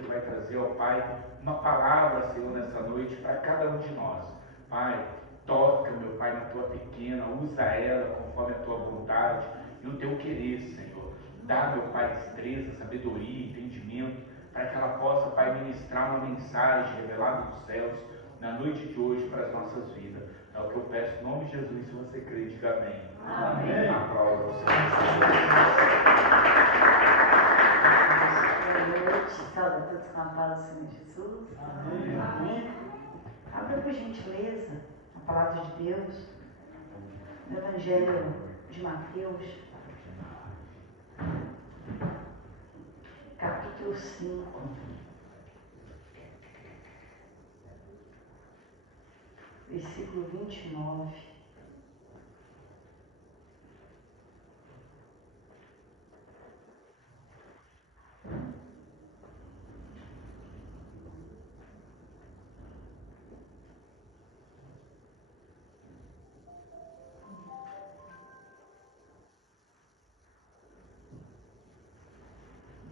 que vai trazer, ó Pai, uma palavra, Senhor, nessa noite para cada um de nós. Pai, toca, meu Pai, na tua pequena, usa ela conforme a tua vontade e o teu querer, Senhor. Dá, meu Pai, destreza, sabedoria, entendimento, para que ela possa, Pai, ministrar uma mensagem revelada dos céus na noite de hoje para as nossas vidas. É o que eu peço em nome de Jesus, se você crê, diga amém. Amém. Aplauda o Senhor. Boa noite, salve a todos com a paz do Senhor Jesus. Amém. Amém. Abra por gentileza a palavra de Deus no Evangelho de Mateus, capítulo 5. Versículo 29.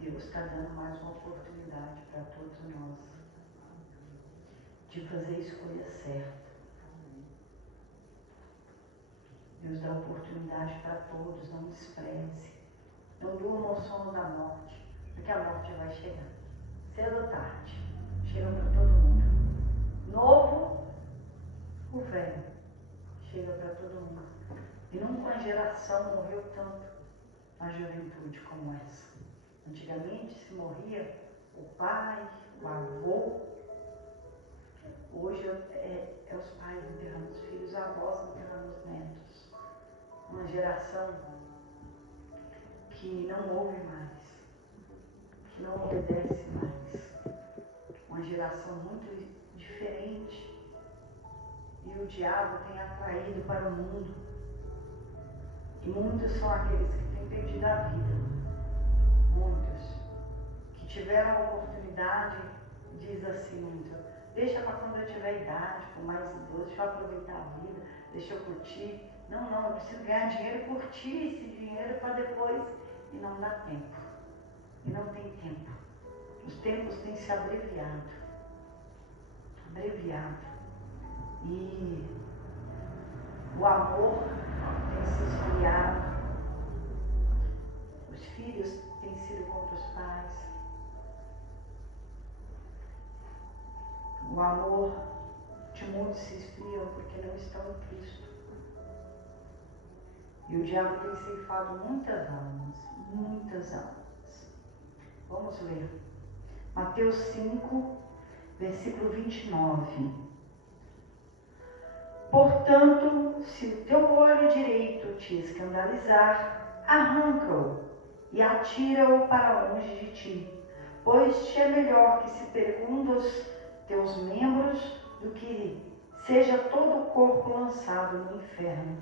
Deus está dando mais uma oportunidade para todos nós de fazer a escolha certa. Deus dá oportunidade para todos, não despreze. Não durma ao sono da morte, porque a morte vai chegar. Cedo ou tarde, chega para todo mundo. Novo, o velho, chega para todo mundo. E nunca uma geração morreu tanto na juventude como essa. Antigamente se morria o pai, o avô. Hoje é os pais enterrando os filhos, os avós enterrando os netos. Uma geração que não ouve mais, que não obedece mais. Uma geração muito diferente. E o diabo tem atraído para o mundo. E muitos são aqueles que têm perdido a vida. Muitos que tiveram a oportunidade, diz assim muito, deixa para quando eu tiver idade, com mais idoso, deixa eu aproveitar a vida, deixa eu curtir. Não, eu preciso ganhar dinheiro e curtir esse dinheiro para depois. E não dá tempo. E não tem tempo. Os tempos têm se abreviado. E o amor tem se esfriado. Os filhos têm sido contra os pais. O amor de muitos se esfriam porque não estão em Cristo. E o diabo tem ceifado muitas almas. Vamos ler. Mateus 5, versículo 29. Portanto, se o teu olho direito te escandalizar, arranca-o e atira-o para longe de ti, pois te é melhor que se percam os teus membros do que seja todo o corpo lançado no inferno.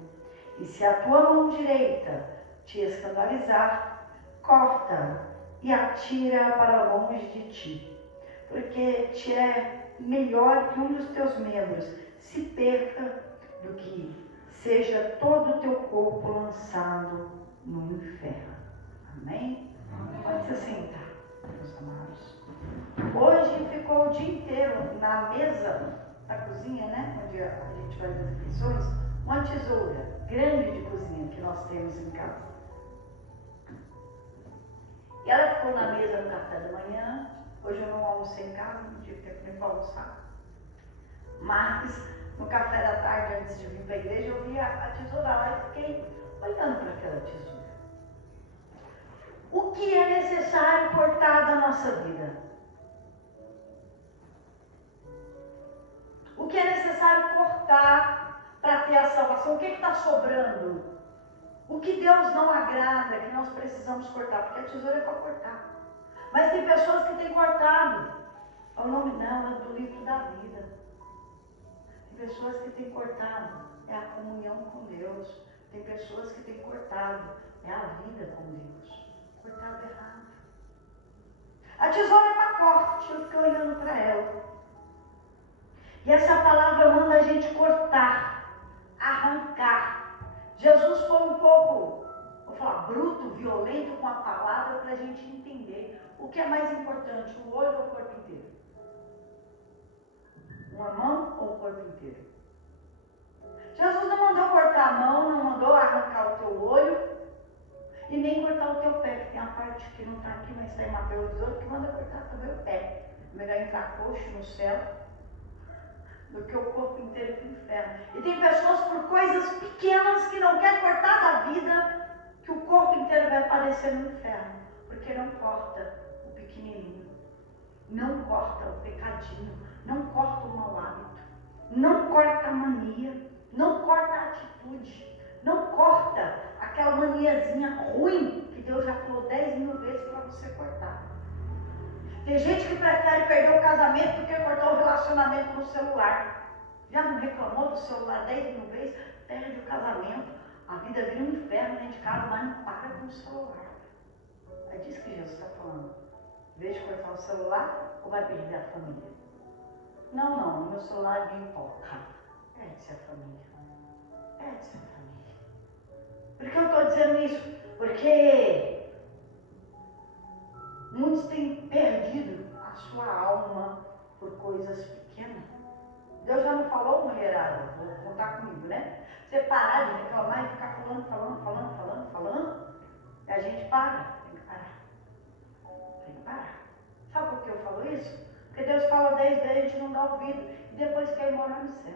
E se a tua mão direita te escandalizar, corta e atira para longe de ti, porque te é melhor que um dos teus membros se perca do que seja todo o teu corpo lançado no inferno. Amém? Pode se sentar, meus amados. Hoje ficou o dia inteiro na mesa da cozinha, né? Onde a gente faz as refeições, uma tesoura grande de cozinha que nós temos em casa. E ela ficou na mesa no café da manhã. Hoje eu não almocei em casa, não tive tempo nem para almoçar. Mas no café da tarde, antes de vir para a igreja, eu vi a tesoura lá e fiquei olhando para aquela tesoura. O que é necessário cortar da nossa vida? O que é necessário cortar para ter a salvação? O que está sobrando? O que Deus não agrada, que nós precisamos cortar? Porque a tesoura é para cortar. Mas tem pessoas que têm cortado. O nome dela é do livro da vida. Tem pessoas que têm cortado. É a comunhão com Deus. Tem pessoas que têm cortado. É a vida com Deus. Cortado errado. A tesoura é para corte. Eu fiquei olhando para ela. E essa palavra manda a gente cortar, arrancar. Jesus foi um pouco, vou falar, bruto, violento com a palavra para a gente entender. O que é mais importante, o olho ou o corpo inteiro? Uma mão ou o corpo inteiro? Jesus não mandou cortar a mão, não mandou arrancar o teu olho e nem cortar o teu pé, que tem a parte que não está aqui, mas está em Mateus 18, que manda cortar também o pé. Melhor entrar coxo no céu do que o corpo inteiro para o inferno. E tem pessoas por coisas pequenas que não quer cortar da vida, que o corpo inteiro vai padecer no inferno, porque não corta o pequenininho, não corta o pecadinho, não corta o mau hábito, não corta a mania, não corta a atitude, não corta aquela maniazinha ruim que Deus já falou 10.000 vezes para você cortar. Tem gente que prefere perder o casamento do que cortar o relacionamento no celular. Já não reclamou do celular 10.000 vezes? Perde o casamento, a vida vira um inferno dentro de casa, mas não para com o celular. É disso que Jesus está falando. Em vez de cortar o celular, ou vai perder a família? Não, meu celular ninguém toca. Perde-se a família. Perde-se a família. Por que eu estou dizendo isso? Porque muitos têm perdido a sua alma por coisas pequenas. Deus já não falou, mulherada, vou contar comigo, né? Você parar de reclamar e ficar falando, e a gente para. Tem que parar. Sabe por que eu falo isso? Porque Deus fala 10 vezes, a gente não dá ouvido, e depois quer ir morar no céu.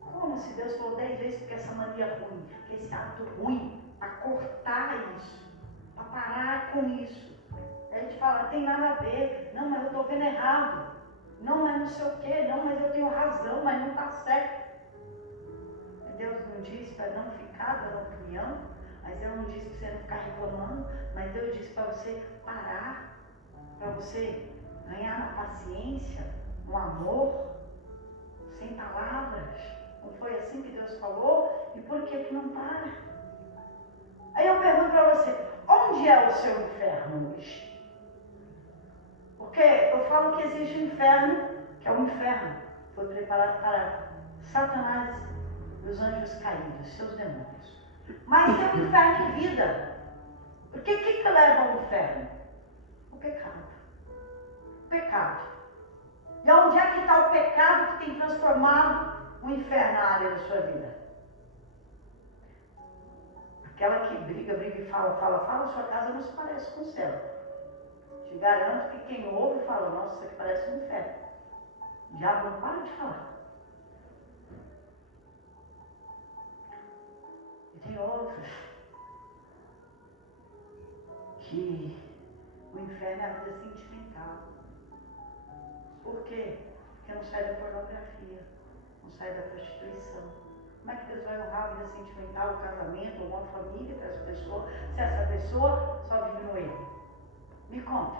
Como se Deus falou 10 vezes porque essa mania ruim, que esse hábito ruim, para cortar isso, para parar com isso. A gente fala, não tem nada a ver, não, mas eu estou vendo errado, não, mas não sei o quê, não, mas eu tenho razão, mas não está certo. Deus não disse para não ficar dando opinião, mas Deus não disse para você não ficar reclamando, mas Deus disse para você parar, para você ganhar na paciência, no amor, sem palavras. Não foi assim que Deus falou? E por que não para? Aí eu pergunto para você, onde é o seu inferno hoje? Porque eu falo que existe um inferno, que é um inferno, foi preparado para Satanás e os anjos caídos, seus demônios. Mas tem um inferno em vida. Porque o que leva ao inferno? O pecado. O pecado. E onde é que está o pecado que tem transformado o inferno na área da sua vida? Aquela que briga e fala, sua casa não se parece com o céu. Te garanto que quem ouve fala, nossa, isso aqui parece um inferno. O diabo não para de falar. E tem outros que o inferno é a vida sentimental. Por quê? Porque não sai da pornografia, não sai da prostituição. Como é que Deus vai honrar a vida sentimental, o casamento, uma família para essa pessoa, se essa pessoa só vive no erro? Me conta.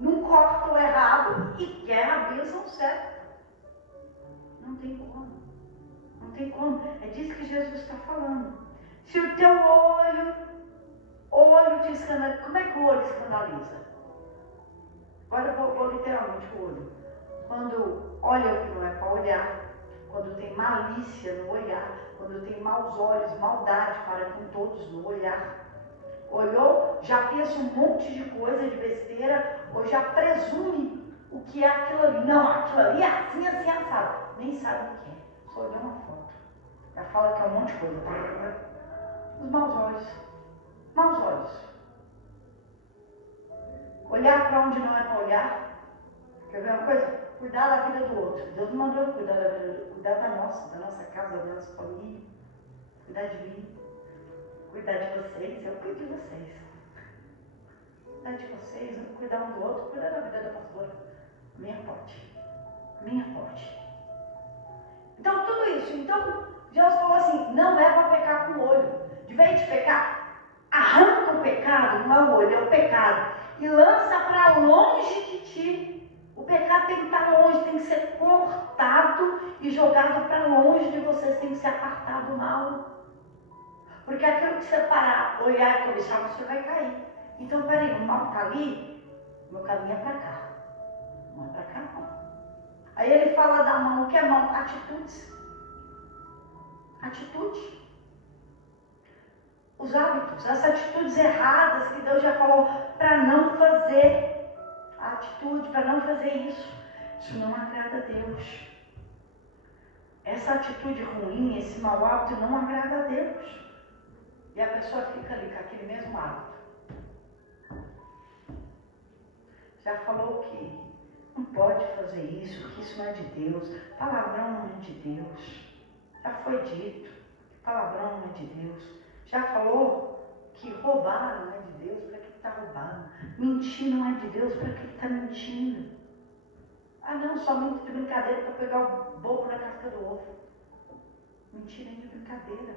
Não corta o errado e quer a bênção certa. Não tem como. Não tem como. É disso que Jesus está falando. Se o teu olho te escandaliza, como é que o olho escandaliza? Agora eu vou literalmente o olho. Quando olha o que não é para olhar, quando tem malícia no olhar, quando tem maus olhos, maldade para com todos no olhar. Olhou, já pensa um monte de coisa, de besteira, ou já presume o que é aquilo ali. Não, aquilo ali é assim, assado. Nem sabe o que é, só olhou uma foto. Já fala que é um monte de coisa. Os maus olhos. Maus olhos. Olhar para onde não é para olhar. Quer ver uma coisa? Cuidar da vida do outro. Deus não mandou eu cuidar da vida, cuidar da nossa casa, da nossa família. Cuidar de mim. Cuidar de vocês, eu cuido de vocês. Cuidar de vocês, um cuidar um do outro, cuidar da vida da pastora. Minha parte. Minha parte. Então, tudo isso. Então, Deus falou assim, não é para pecar com o olho. De vez de pecar, arranca o pecado, não é o olho, é o pecado. E lança para longe de ti. O pecado tem que estar longe, tem que ser cortado e jogado para longe de você, tem que ser apartado do mal. Porque aquilo que você parar, olhar e cobiçar, você vai cair. Então, peraí, o mal está ali, meu caminho é para cá. Não é para cá, não. Aí ele fala da mão, o que é mão? Atitudes. Atitude. Os hábitos, as atitudes erradas que Deus já falou para não fazer. a atitude para não fazer isso. Isso não agrada a Deus. Essa atitude ruim, esse mau hábito não agrada a Deus. E a pessoa fica ali com aquele mesmo hábito. Já falou que não pode fazer isso, que isso não é de Deus, palavrão não é de Deus. Já foi dito que palavrão não é de Deus. Já falou que roubar não é de Deus, para que está roubando? Mentir não é de Deus, para que está mentindo? Ah não, somente de brincadeira para pegar o bobo na casca do ovo. Mentira é de brincadeira.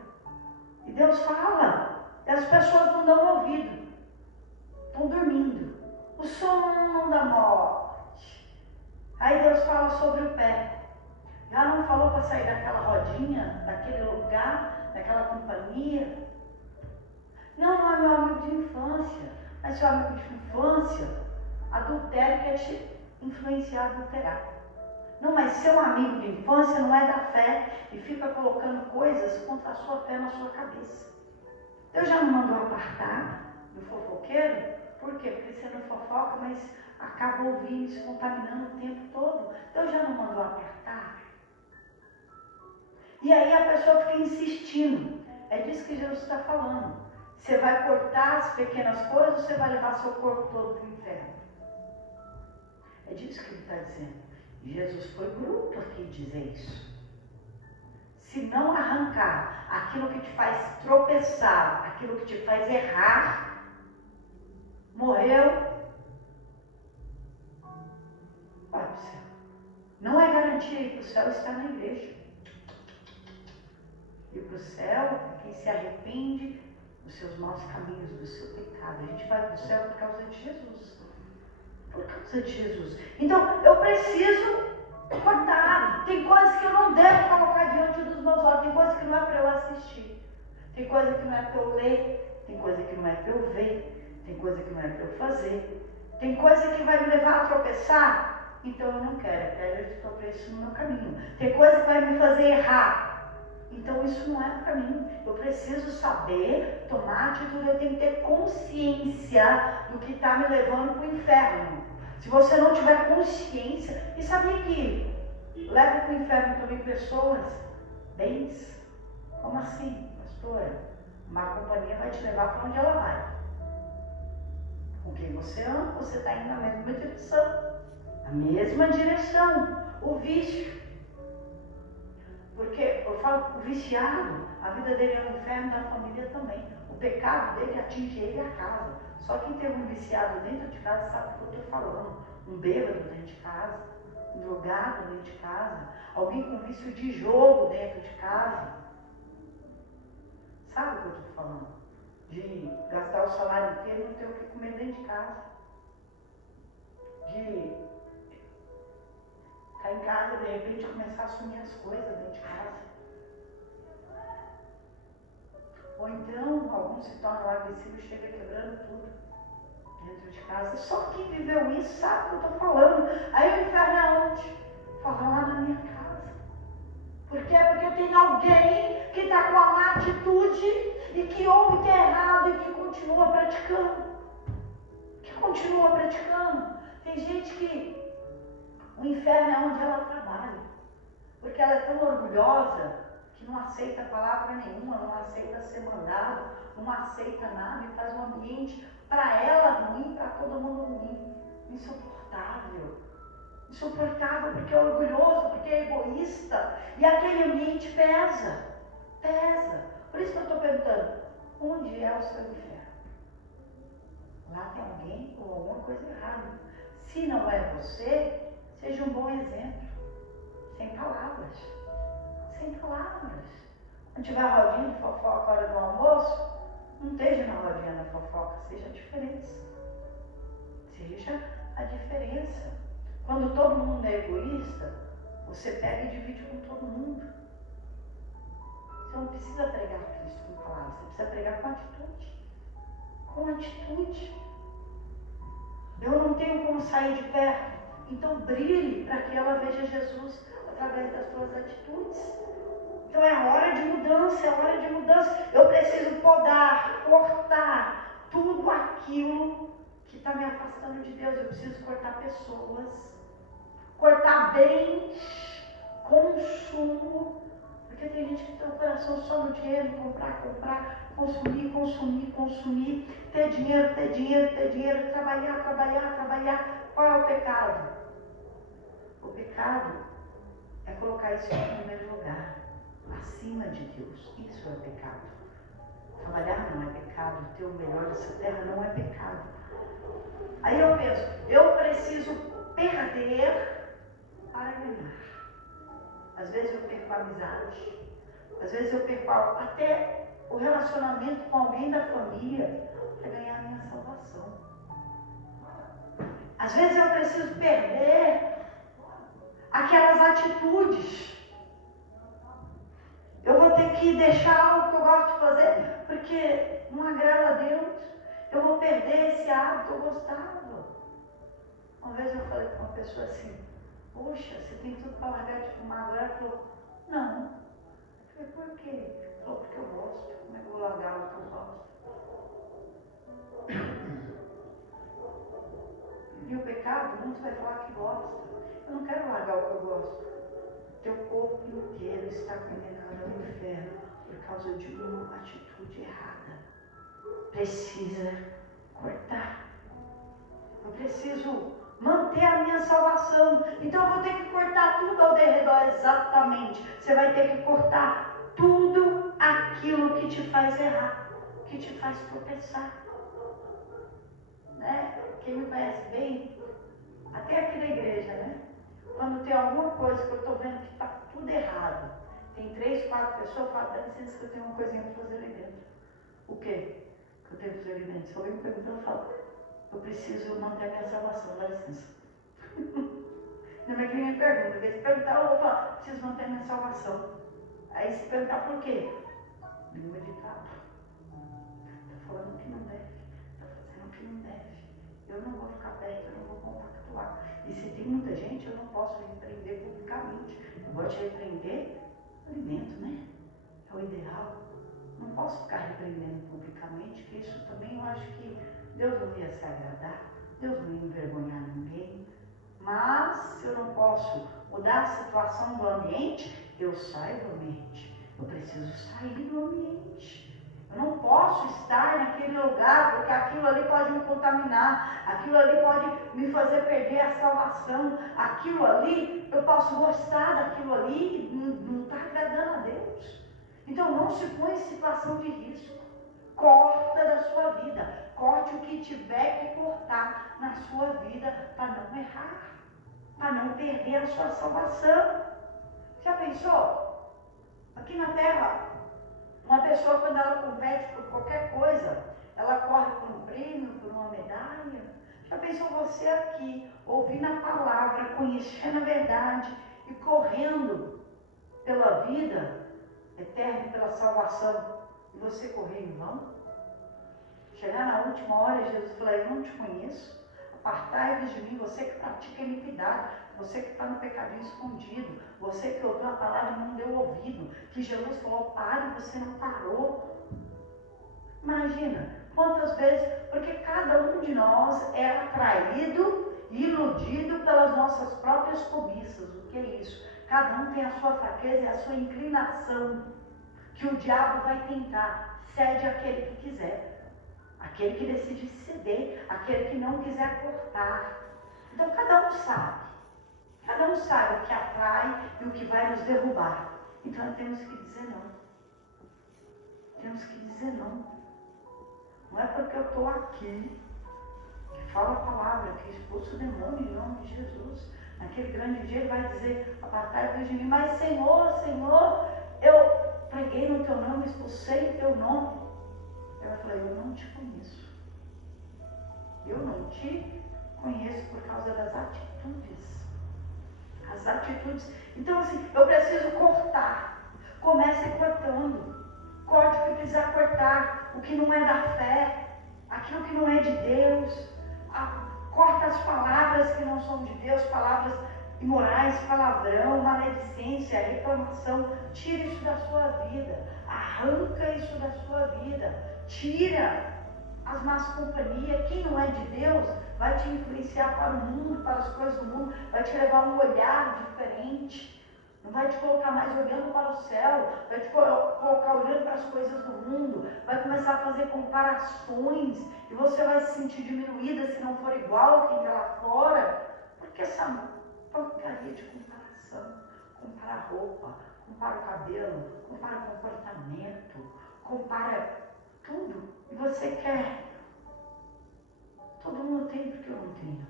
E Deus fala, e as pessoas não dão ouvido. Estão dormindo. O sono da morte. Aí Deus fala sobre o pé. Já não falou para sair daquela rodinha, daquele lugar, daquela companhia? Não, não é meu amigo de infância. Mas seu amigo de infância, adultério quer te influenciar a adulterar. Não, mas seu amigo de infância não é da fé e fica colocando coisas contra a sua fé na sua cabeça. Deus já não mandou apartar do fofoqueiro? Por quê? Porque você não fofoca, mas acaba ouvindo e se contaminando o tempo todo. Deus já não mandou apartar? E aí a pessoa fica insistindo. É disso que Jesus está falando. Você vai cortar as pequenas coisas ou você vai levar seu corpo todo para o inferno? É disso que ele está dizendo. E Jesus foi bruto aqui dizer isso. Se não arrancar aquilo que te faz tropeçar, aquilo que te faz errar, morreu, vai para o céu. Não é garantia ir para o céu estar na igreja. Ir para o céu é quem se arrepende dos seus maus caminhos, do seu pecado. A gente vai para o céu por causa de Jesus. Por causa de Jesus. Então, eu preciso cortar. Tem coisas que eu não devo colocar diante dos meus olhos. Tem coisas que não é para eu assistir. Tem coisa que não é para eu ler. Tem coisa que não é para eu ver. Tem coisa que não é para eu fazer. Tem coisa que vai me levar a tropeçar. Então eu não quero. Eu quero tropeçar no meu caminho. Tem coisa que vai me fazer errar. Então isso não é para mim. Eu preciso saber tomar atitude. Eu tenho que ter consciência do que está me levando para o inferno. Se você não tiver consciência, e sabia que leva para o inferno também pessoas, bens? Como assim, pastora? Uma companhia vai te levar para onde ela vai. Com quem você ama, você está indo na mesma direção. Na mesma direção. O vício. Porque eu falo, o viciado, a vida dele é um inferno, da família também. O pecado dele atinge ele e a casa. Só quem tem um viciado dentro de casa sabe o que eu estou falando. Um bêbado dentro de casa, um drogado dentro de casa, alguém com vício de jogo dentro de casa. Sabe o que eu estou falando? De gastar o salário inteiro e não ter o que comer dentro de casa. De estar em casa e de repente começar a assumir as coisas dentro de casa. Ou então, alguns se tornam agressivos e chegam quebrando tudo dentro de casa. Só quem viveu isso sabe o que eu estou falando. Aí o inferno é onde? Fala lá na minha casa. Por quê? Porque eu tenho alguém que está com a má atitude e que ouve que é errado e que continua praticando. Tem gente que o inferno é onde ela trabalha. Porque ela é tão orgulhosa que não aceita palavra nenhuma, não aceita ser mandado, não aceita nada e faz um ambiente para ela ruim, para todo mundo ruim. Insuportável. Insuportável porque é orgulhoso, porque é egoísta. E aquele ambiente pesa. Por isso que eu estou perguntando, onde é o seu inferno? Lá tem alguém ou alguma coisa errada. Se não é você, seja um bom exemplo. Sem palavras. Quando tiver a rodinha de fofoca a hora do almoço, não esteja na rodinha da fofoca, seja a diferença. Quando todo mundo é egoísta, você pega e divide com todo mundo. Você não precisa pregar Cristo com palavras, você precisa pregar com atitude. Eu não tenho como sair de perto, então brilhe para que ela veja Jesus através das suas atitudes. Então é hora de mudança. Eu preciso podar, cortar tudo aquilo que está me afastando de Deus. Eu preciso cortar pessoas, cortar bens, consumo, porque tem gente que tem o coração só no dinheiro, comprar, consumir, ter dinheiro, trabalhar. Qual é o pecado? O pecado é colocar isso em primeiro lugar, acima de Deus. Isso é pecado. Trabalhar não é pecado, ter o melhor dessa terra não é pecado. Aí eu penso, eu preciso perder para ganhar. Às vezes eu perco a amizade, às vezes eu perco até o relacionamento com alguém da família para ganhar a minha salvação. Às vezes eu preciso perder aquelas atitudes. Eu vou ter que deixar algo que eu gosto de fazer, porque não agrada a Deus. Eu vou perder esse hábito que eu gostava. Uma vez eu falei com uma pessoa assim, poxa, você tem tudo para largar de fumar agora? Ela falou, não. Eu falei, por quê? Ela falou, porque eu gosto. Como é que eu vou largar o que eu gosto? E o pecado, muitos vai falar que gosta. Eu não quero largar o que eu gosto. Teu corpo inteiro está condenado ao inferno por causa de uma atitude errada. Precisa cortar. Eu preciso manter a minha salvação. Então eu vou ter que cortar tudo ao redor, exatamente. Você vai ter que cortar tudo aquilo que te faz errar, que te faz tropeçar. Né? Quem me conhece bem, até aqui na igreja, né? Quando tem alguma coisa que eu estou vendo que está tudo errado, tem 3, 4 pessoas, eu falo, dá licença que eu tenho uma coisinha para fazer ali dentro. O quê que eu tenho que fazer ali dentro? Se alguém me pergunta, eu falo, eu preciso manter a minha salvação, dá licença. Não é que ninguém pergunta, porque se perguntar, eu vou falar, preciso manter a minha salvação. Aí se perguntar por quê? Língua de trapo. Está falando que não deve, está fazendo o que não deve. Eu não vou ficar perto, eu não vou compactuar. E se tem muita gente, eu não posso repreender publicamente. Eu gosto de repreender alimento, né? É o ideal. Não posso ficar repreendendo publicamente, que isso também eu acho que Deus não ia se agradar, Deus não ia envergonhar ninguém. Mas se eu não posso mudar a situação do ambiente, eu saio do ambiente. Eu preciso sair do ambiente. Eu não posso estar naquele lugar, porque aquilo ali pode me contaminar, aquilo ali pode me fazer perder a salvação, aquilo ali, eu posso gostar daquilo ali e não está agradando a Deus. Então não se põe em situação de risco. Corta da sua vida, corte o que tiver que cortar na sua vida para não errar, para não perder a sua salvação. Já pensou? Aqui na terra, uma pessoa, quando ela compete por qualquer coisa, ela corre por um prêmio, por uma medalha. Já pensou você aqui, ouvindo a palavra, conhecendo a verdade e correndo pela vida eterna, pela salvação, e você correr em vão? Chegar na última hora, Jesus falou, eu não te conheço, apartai-vos de mim, você que pratica iniquidade, você que está no pecadinho escondido, você que ouviu a palavra e não deu ouvido, que Jesus falou, pare, você não parou. Imagina, quantas vezes, porque cada um de nós é atraído e iludido pelas nossas próprias cobiças. O que é isso? Cada um tem a sua fraqueza e a sua inclinação, que o diabo vai tentar, cede àquele que quiser. Aquele que decide ceder, aquele que não quiser cortar. Então cada um sabe o que atrai e o que vai nos derrubar. Então temos que dizer não. Temos que dizer não. Não é porque eu estou aqui, que fala a palavra, que expulsa o demônio em nome de Jesus. Naquele grande dia ele vai dizer, apartai-vos de mim, mas Senhor, eu preguei no teu nome, expulsei o teu nome. Eu falei, eu não te conheço. Eu não te conheço por causa das atitudes. As atitudes. Então assim, eu preciso cortar. Comece cortando. Corte o que precisar cortar. O que não é da fé. Aquilo que não é de Deus. Corta as palavras que não são de Deus. Palavras imorais, palavrão, maledicência, reclamação. Tira isso da sua vida. Arranca isso da sua vida. Tira. as más companhias. Quem não é de Deus vai te influenciar para o mundo, para as coisas do mundo, vai te levar a um olhar diferente. Não vai te colocar mais olhando para o céu, vai te colocar olhando para as coisas do mundo, vai começar a fazer comparações e você vai se sentir diminuída se não for igual quem está lá fora. Porque essa porcaria de comparação, compara a roupa, compara o cabelo, compara o comportamento, compara tudo. E você quer. Todo mundo tem, porque eu não tenho.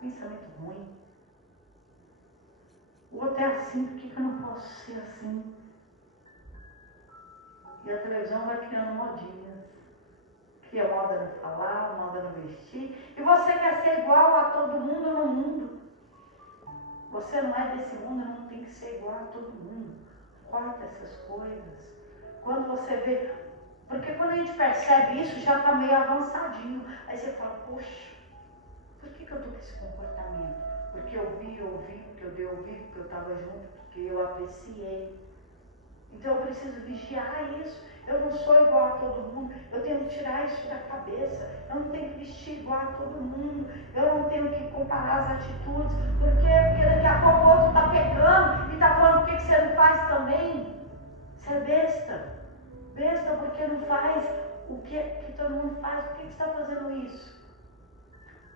Pensamento ruim. O outro é assim, por que eu não posso ser assim? E a televisão vai criando modinhas. Cria moda no falar, moda no vestir. E você quer ser igual a todo mundo no mundo. Você não é desse mundo, não tem que ser igual a todo mundo. Corta essas coisas. Quando você vê... Porque quando a gente percebe isso, já está meio avançadinho. Aí você fala, poxa, por que eu estou com esse comportamento? Porque eu vi, porque eu dei ouvido, porque eu estava junto, porque eu apreciei. Então eu preciso vigiar isso. Eu não sou igual a todo mundo. Eu tenho que tirar isso da cabeça. Eu não tenho que vestir igual a todo mundo. Eu não tenho que comparar as atitudes. Por quê? Porque daqui a pouco o outro está pegando e está falando por que você não faz também. Você é besta. Besta porque não faz o que todo mundo faz. Por que você está fazendo isso?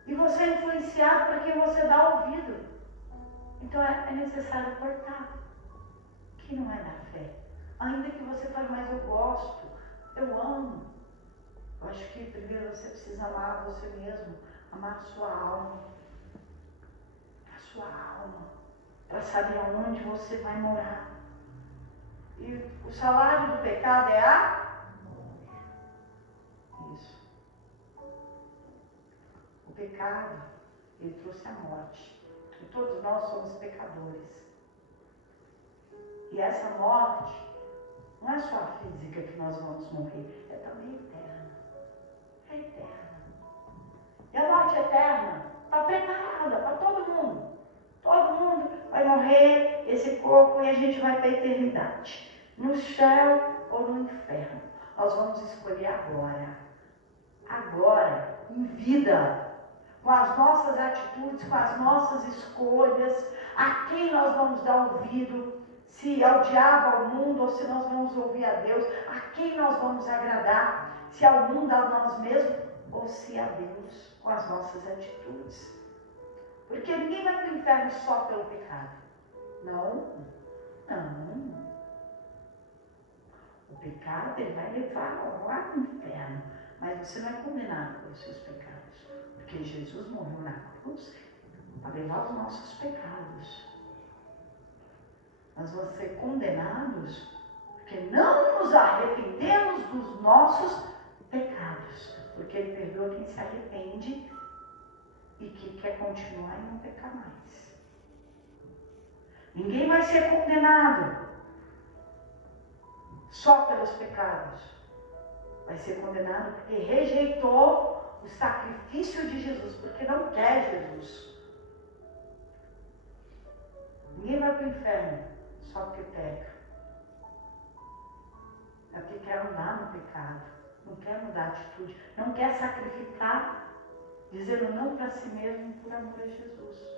E você é influenciado para quem você dá ouvido. Então é necessário cortar. Que não é da fé. Ainda que você fale, mas eu gosto, eu amo. Eu acho que primeiro você precisa amar você mesmo, amar a sua alma. A sua alma. Para saber aonde você vai morar. E o salário do pecado é a... Isso. O pecado, ele trouxe a morte. E todos nós somos pecadores. E essa morte não é só a física que nós vamos morrer, é também eterna. É eterna. E a morte eterna está preparada para todo mundo. Todo mundo vai morrer, esse corpo, e a gente vai para a eternidade. No céu ou no inferno. Nós vamos escolher agora. Agora, em vida. Com as nossas atitudes, com as nossas escolhas. A quem nós vamos dar ouvido. Se ao diabo, ao mundo, ou se nós vamos ouvir a Deus. A quem nós vamos agradar. Se ao mundo, a nós mesmos, ou se a Deus, com as nossas atitudes. Porque ninguém vai para o inferno só pelo pecado. Não, não. O pecado, ele vai levar lá no inferno. Mas você não é condenado pelos seus pecados. Porque Jesus morreu na cruz para levar os nossos pecados. Nós vamos ser condenados porque não nos arrependemos dos nossos pecados. Porque Ele perdoa quem se arrepende e que quer continuar e não pecar mais. Ninguém vai ser condenado só pelos pecados. Vai ser condenado porque rejeitou o sacrifício de Jesus, porque não quer Jesus. Ninguém vai para o inferno só porque peca. É porque quer andar no pecado, não quer mudar a atitude, não quer sacrificar, dizendo não para si mesmo por amor a Jesus.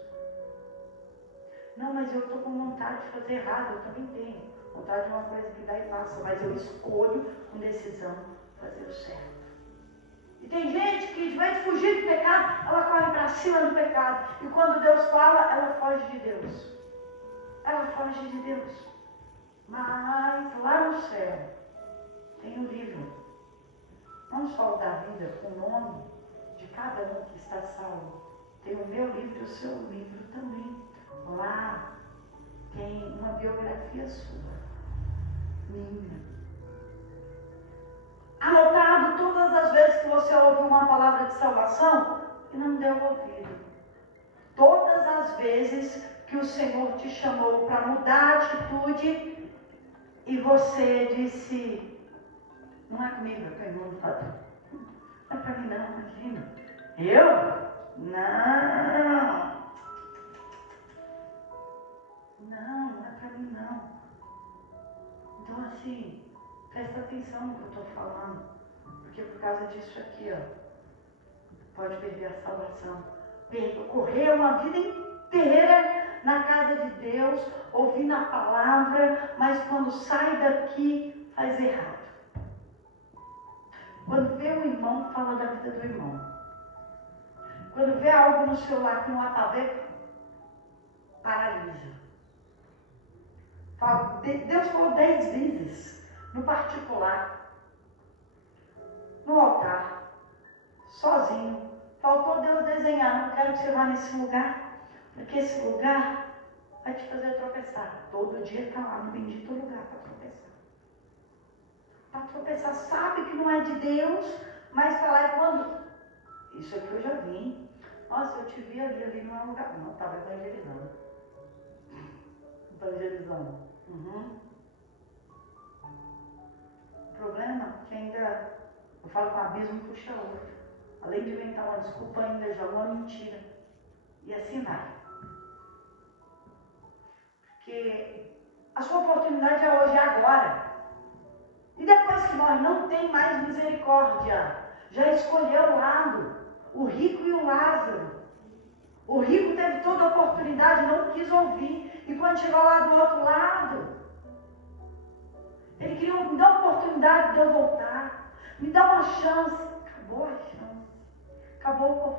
Não, mas eu estou com vontade de fazer errado, eu também tenho. Vontade é uma coisa que dá e passa, mas eu escolho com decisão fazer o certo. E tem gente que, de vez de fugir do pecado, ela corre para cima do pecado. E quando Deus fala, ela foge de Deus. Ela foge de Deus. Mas lá no céu tem um livro, não só o da vida, com o nome de cada um que está salvo. Tem o meu livro e o seu livro também. Lá tem uma biografia sua, minha. Anotado todas as vezes que você ouviu uma palavra de salvação e não deu ouvido. Todas as vezes que o Senhor te chamou para mudar a atitude e você disse, não é comigo, é com o irmão do patrão. Não é para mim não, imagina. Eu? Não. Não é para mim não. Então assim, presta atenção no que eu estou falando. Porque causa disso aqui, ó. Pode perder a salvação. Correr uma vida inteira na casa de Deus, ouvindo a palavra, mas quando sai daqui, faz errado. Quando vê o irmão, fala da vida do irmão. Quando vê algo no celular que não há para ver, paralisa. Deus falou 10 vezes, no particular, no altar, sozinho. Faltou Deus desenhar, não quero que você vá nesse lugar, porque esse lugar vai te fazer tropeçar. Todo dia está lá no bendito lugar para tropeçar. Para tropeçar, sabe que não é de Deus, mas falar é quando? Isso aqui eu já vi. Nossa, eu te vi ali não é lugar. Não, estava evangelizando. Evangelizando. O problema é que ainda, eu falo que o abismo puxa outro. Além de inventar uma desculpa, ainda joga uma mentira. E assim vai. Porque a sua oportunidade é hoje, é agora. E depois que morre, não tem mais misericórdia. Já escolheu o lado. O rico e o Lázaro. O rico teve toda a oportunidade, não quis ouvir. E quando chegou lá do outro lado, ele queria me dar a oportunidade de eu voltar. Me dá uma chance. Acabou a chance. Acabou a oportunidade.